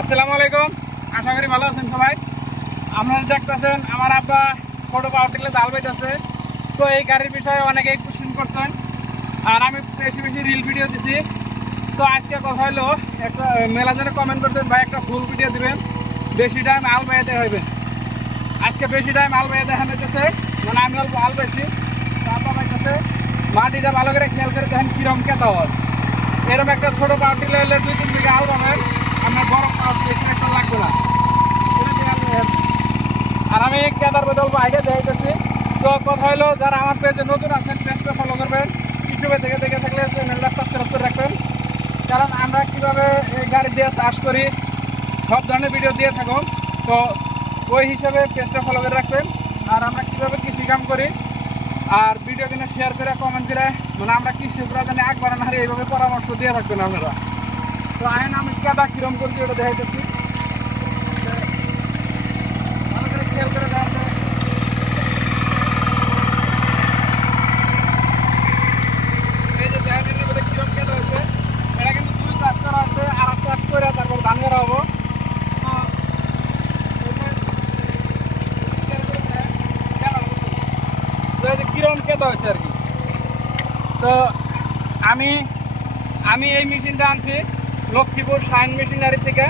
আসসালামু আলাইকুম। আশা করি ভালো আছেন সবাই। আপনারা দেখতেছেন, আমার আব্বা ছোটো পাওয়ার জাল বাইতেছে তো এই গাড়ির বিষয়ে অনেকেই কোশ্চেন করছেন। আর আমি বেশি বেশি রিল ভিডিও দিছি। তো আজকে কথা হলো, একটা, মেলা জনে কমেন্ট করছেন, ভাই, একটা ফুল ভিডিও দিবেন। বেশি টাইম আল বাইতে হইবে। আজকে বেশি টাইম আল বাইতে দেখানো হইতেছে। মানে আমি অল্প আল পাইছি তারপর পাইতেছে মাটিটা ভালো করে খেয়াল করে দেখেন কিরম কেতা হয় এরকম একটা ছোট পাউটি হলে দুই তিন বিঘা আল পাবেন আপনার বেশি একটা লাগবে না। আর আমি কেদার বদল বাইরে যাইতেছি। তো কথা হলো, যারা আমার পেজে নতুন আছেন, পেজটা ফলো করবেন। ইউটিউবে দেখে দেখে থাকলে চ্যানেলটা সাবস্ক্রাইব করে রাখবেন। কারণ আমরা কীভাবে গাড়ি দিয়ে চাষ করি, সব ধরনের ভিডিও দিয়ে থাকো। তো ওই হিসাবে পেজটা ফলো করে রাখবেন। আর আমরা কীভাবে কৃষি কাম করি, আর ভিডিও কিনে শেয়ার করে কমেন্ট করে মানে আমরা কৃষকরা জানি আগ বাড়ানো হারে এইভাবে পরামর্শ দিয়ে রাখবেন আপনারা। তো আইন আমি কেদা কিরম করছি ওটা দেখাইতেছি। ভালো করে খেয়াল করে দেখেন এই যে দেখেন এর মধ্যে কিরম কেদা হয়েছে এটা কিন্তু দুই চাষ করা আছে, আর এক চাষ করে তারপর ধান করা হব। তো তো এই যে কিরম কেদা হয়েছে আর কি। তো আমি আমি এই মেশিনটা আনছি। লক্ষ্মীপুর সাইন মেশিনারি থেকে।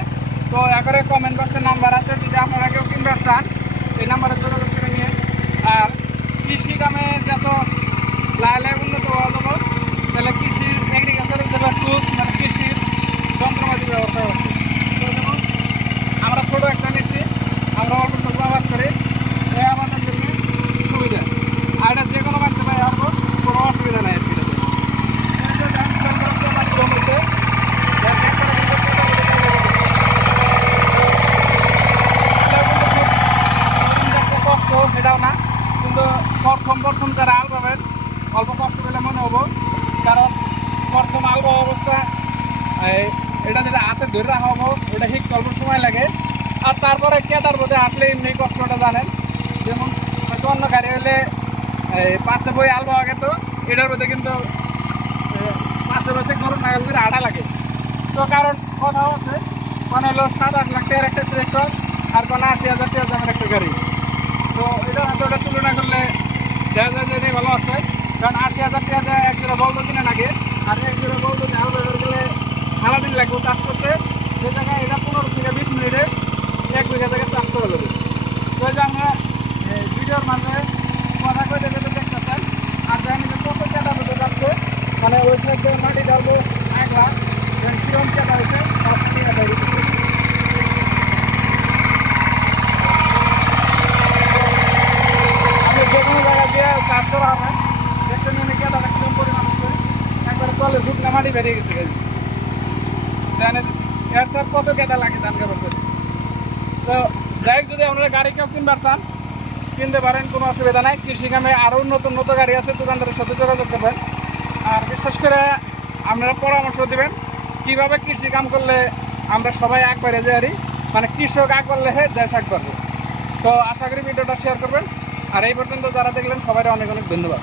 তো এগারো কমেন্ট বক্সের নাম্বার আছে, যদি আপনারা কেউ কিনবার চান, এই নাম্বারে যোগাযোগ নিয়ে আর কৃষি কামে যত লায় লায় উন্নত হওয়া যাব তাহলে কৃষির এগ্রিকালচারের যেটা টুলস মানে কৃষির যন্ত্রপাতি ব্যবস্থা হচ্ছে তো যেমন আমরা ছোটো একটা নিচ্ছি আমরা অল্প স্বল্প আবাদ করি এই আমাদের জন্য সুবিধা আর এটা যে কোনো বাড়িতে পাই আসব কোনো অসুবিধা নেই আর কি এটাতে। এটাতে দাম খেয়াল করার জন্য আমার কম হয়েছে। যার খেয়াল করা কিন্তু খেয়াল করা কিন্তু খুব কষ্ট সেটাও না কিন্তু প্রথম প্রথম যারা আল পাবেন অল্প কষ্ট পেলে মনে হব কারণ প্রথম আলব অবস্থা এই এটা যেটা হাতে ধরে রাখা হব ওটা ঠিক অল্প সময় লাগে। আর তারপরে কেদার বোধে হাঁটলে এমনি কষ্টটা জানেন। যেমন হয়তো অন্য গাড়ি হলে পাশে বই আলবো আগে তো, এটার মধ্যে কিন্তু পাশে পাশে গরম না করে আড়া লাগে। তো কারণ কথা আছে মানে হলো সাত আট লাখ টাকার একটা ট্রেক্টর আর কোনো আশি হাজার টাকা দামের একটা গাড়ি। তো এটা হাতে ওটা তুলনা করলে দেখা যায় যে ভালো আছে। কারণ আশি হাজার টাকা এক জোড়া বলতো কিনা নাগে আর এক জোড়া যে আলাদা করে গেলে সারাদিন লাগবে, চাষ করতে। সে জায়গায় এটা পনেরো থেকে বিশ মিনিটে এক বিঘা থেকে চাষ করে দেবে তো এই যে আমরা ভিডিওর মাঝে কথা কই দেখে দেখতেছেন, আর জানি যে কত কেটা হতে যাচ্ছে। মানে ওই সাইডে মাটি ডালবো আগলা কিরম কেটা হয়েছে চাষ করা হবে দেখতে নিয়ে কিরম পরিমাণ হচ্ছে, একবারে তলে মাটি গাছ জানেন এর স্যার কত কেটা লাগে ধান বছর তো যাই যদি আপনারা গাড়ি কেউ কিনবার চান, কিনতে পারেন, কোনো অসুবিধা নাই। কৃষি কামে আরও উন্নত উন্নত গাড়ি আছে, দোকানদারের সাথে যোগাযোগ করবেন। আর বিশেষ করে আপনারা পরামর্শ দিবেন, কীভাবে কৃষি কাম করলে আমরা সবাই আগ বাড়ে যাই মানে কৃষক আগ করলে হে দেশ আগ তো আশা করি ভিডিওটা শেয়ার করবেন। আর এই পর্যন্ত যারা দেখলেন সবাই অনেক অনেক ধন্যবাদ।